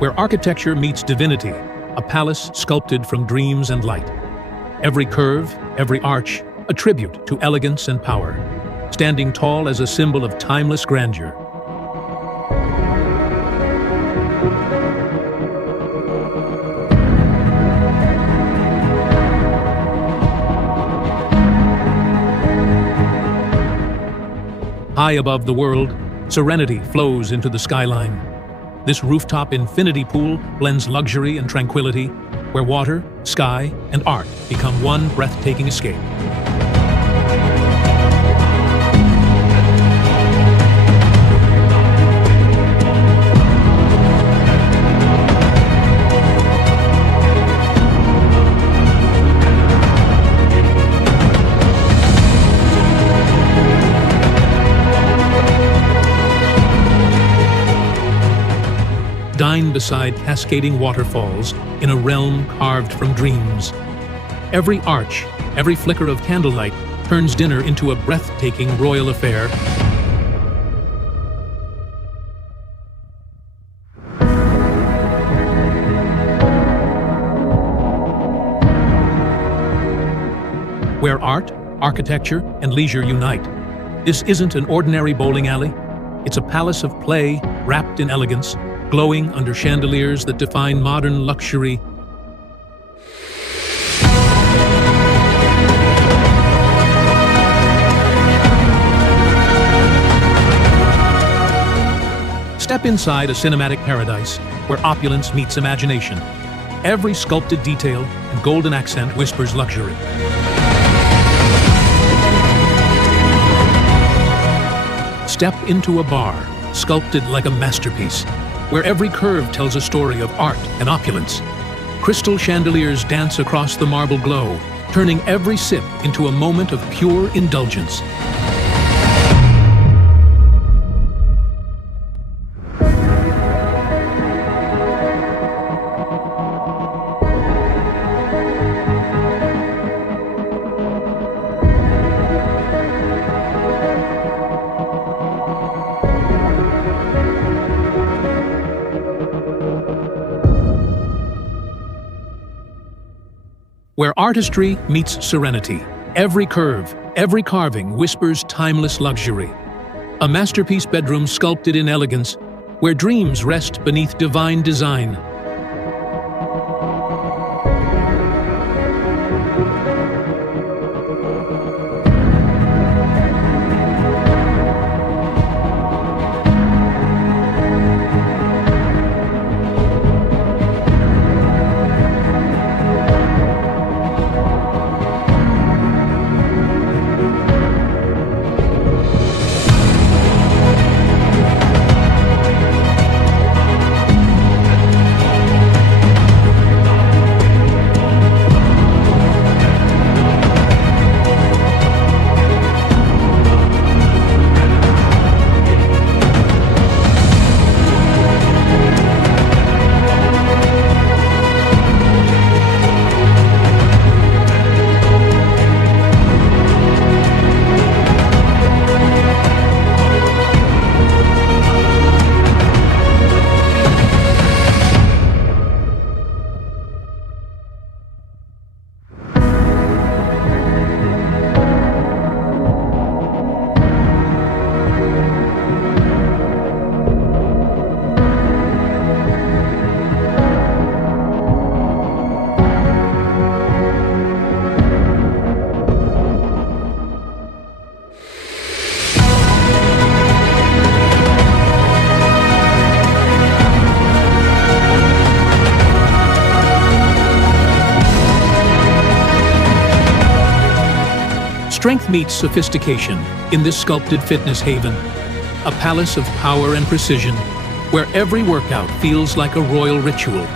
where architecture meets divinity, a palace sculpted from dreams and light. Every curve, every arch, a tribute to elegance and power, standing tall as a symbol of timeless grandeur. High above the world, serenity flows into the skyline. This rooftop infinity pool blends luxury and tranquility, where water, sky, and art become one breathtaking escape. Dine beside cascading waterfalls in a realm carved from dreams. Every arch, every flicker of candlelight turns dinner into a breathtaking royal affair. Where art, architecture, and leisure unite. This isn't an ordinary bowling alley. It's a palace of play wrapped in elegance, glowing under chandeliers that define modern luxury. Step inside a cinematic paradise where opulence meets imagination. Every sculpted detail and golden accent whispers luxury. Step into a bar, sculpted like a masterpiece, where every curve tells a story of art and opulence. Crystal chandeliers dance across the marble glow, turning every sip into a moment of pure indulgence. Where artistry meets serenity, every curve, every carving whispers timeless luxury. A masterpiece bedroom sculpted in elegance, where dreams rest beneath divine design. Strength meets sophistication in this sculpted fitness haven, a palace of power and precision, where every workout feels like a royal ritual.